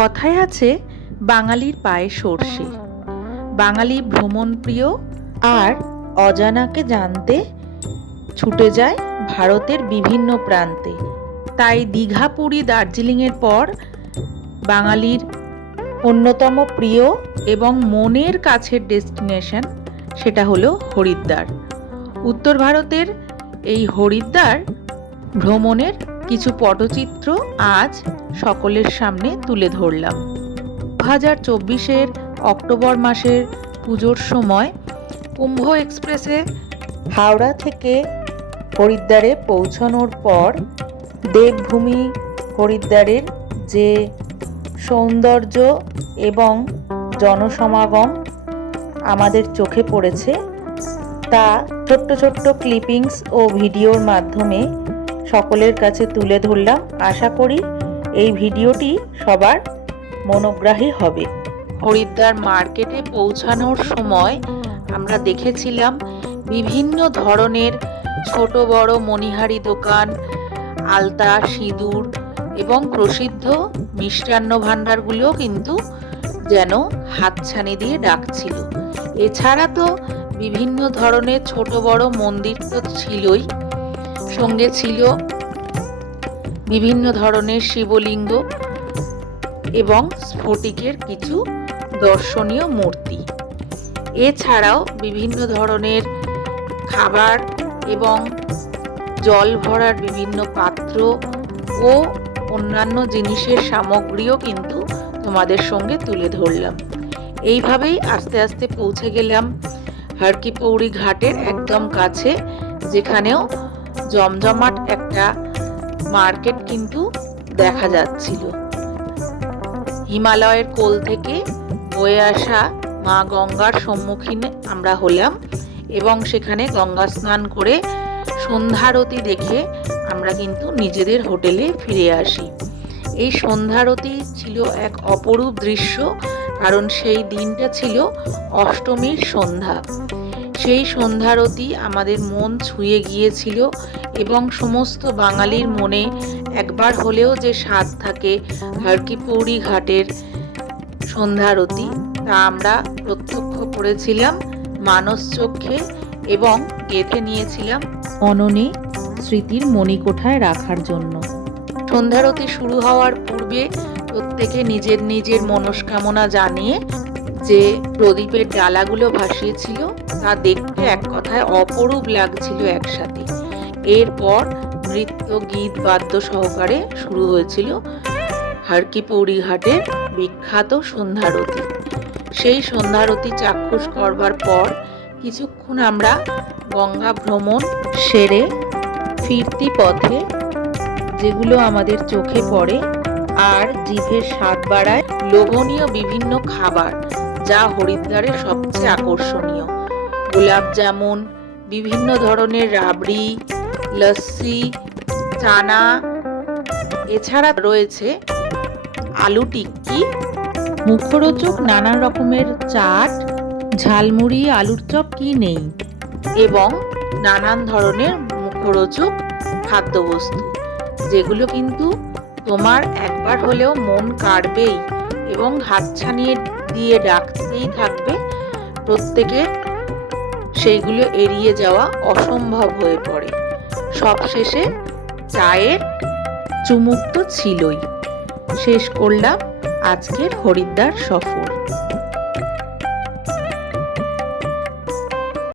কথায় আছে বাঙালির পায়ে সর্ষে। বাঙালি ভ্রমণপ্রিয় আর অজানাকে জানতে ছুটে যায় ভারতের বিভিন্ন প্রান্তে। তাই দীঘা, পুরী, দার্জিলিংয়ের পর বাঙালির অন্যতম প্রিয় এবং মনের কাছের ডেস্টিনেশন সেটা হলো হরিদ্বার। উত্তর ভারতের এই হরিদ্বার ভ্রমণের কিছু পটচিত্র আজ সকলের সামনে তুলে ধরলাম। 2024 অক্টোবর মাসের পুজোর সময় কুম্ভ এক্সপ্রেসে হাওড়া থেকে হরিদ্বারে পৌঁছানোর পর দেবভূমি হরিদ্বারের যে সৌন্দর্য এবং জনসমাগম আমাদের চোখে পড়েছে তা ছোট্ট ছোট্ট ক্লিপিংস ও ভিডিওর মাধ্যমে সকলের কাছে তুলে ধরলাম। আশা করি এই ভিডিওটি সবার মনোগ্রাহী হবে। হরিদ্বার মার্কেটে পৌঁছানোর সময় আমরা দেখেছিলাম বিভিন্ন ধরনের ছোট বড় মণিহারি দোকান, আলতা, সিঁদুর এবং প্রসিদ্ধ মিষ্টান্ন ভাণ্ডারগুলো কিন্তু যেন হাতছানি দিয়ে ডাকছিল। এছাড়া তো বিভিন্ন ধরনের ছোট বড় মন্দির তো ছিলই, সঙ্গে ছিল বিভিন্ন ধরনের শিবলিঙ্গ এবং স্ফটিকের কিছু দর্শনীয় মূর্তি। এছাড়াও বিভিন্ন ধরনের খাবার এবং জল ভরার বিভিন্ন পাত্র ও অন্যান্য জিনিসের সামগ্রীও কিন্তু তোমাদের সঙ্গে তুলে ধরলাম। এইভাবেই আস্তে আস্তে পৌঁছে গেলাম হর কি পৌড়ি ঘাটের একদম কাছে, যেখানেও জমজমাট একটা মার্কেট কিন্তু দেখা যাচ্ছিল। হিমালয়ের কোল থেকে বয়ে আসা মা গঙ্গার সম্মুখীন আমরা হলাম এবং সেখানে গঙ্গা স্নান করে সন্ধ্যারতি দেখে আমরা কিন্তু নিজেদের হোটেলে ফিরে আসি। এই সন্ধ্যারতি ছিল এক অপরূপ দৃশ্য, কারণ সেই দিনটা ছিল অষ্টমীর সন্ধ্যা। সেই সন্ধ্যারতি আমাদের মন ছুঁয়ে গিয়েছিল এবং সমস্ত বাঙালির মনে একবার হলেও যে স্বাদ থাকে হর কি পৌড়ি ঘাটের সন্ধ্যারতি, তা আমরা প্রত্যক্ষ করেছিলাম মানস চক্ষে এবং গেঁথে নিয়েছিলাম মননে স্মৃতির মণিকোঠায় রাখার জন্য। সন্ধ্যারতি শুরু হওয়ার পূর্বে প্রত্যেকে নিজের নিজের মনস্কামনা জানিয়ে যে প্রদীপের ডালাগুলো ভাসিয়েছিল তা দেখতে এক কথায় অপরূপ লাগছিল একসাথে। এরপর নৃত্য, গীত, বাদ্য সহকারে শুরু হয়েছিল হর কি পৌড়ি ঘাটের বিখ্যাত সন্ধ্যারতি। সেই সন্ধ্যারতি চাক্ষুষ করবার পর কিছুক্ষণ আমরা গঙ্গা ভ্রমণ সেরে ফিরতি পথে যেগুলো আমাদের চোখে পড়ে আর জিভের স্বাদ বাড়ায় লোভনীয় বিভিন্ন খাবার, যা হরিদ্বারের সবচেয়ে আকর্ষণীয়। গোলাপ জামুন, বিভিন্ন ধরনের রাবড়ি, লস্যি, চানা, এছাড়া রয়েছে আলু টিক্কি, মুখরোচক নানা রকমের চাট, ঝালমুড়ি, আলুর চপ কি নেই, এবং নানান ধরনের মুখরোচক খাদ্যবস্তু, যেগুলো কিন্তু তোমার একবার হলেও মন কাড়বেই এবং হাতছানি দিয়ে ডাকতেই থাকবে। প্রত্যেকে সেইগুলো এড়িয়ে যাওয়া অসম্ভব হয়ে পড়ে। সবশেষে চায়ের চুমুক তো ছিলই। শেষ করলাম আজকের হরিদ্বার সফর।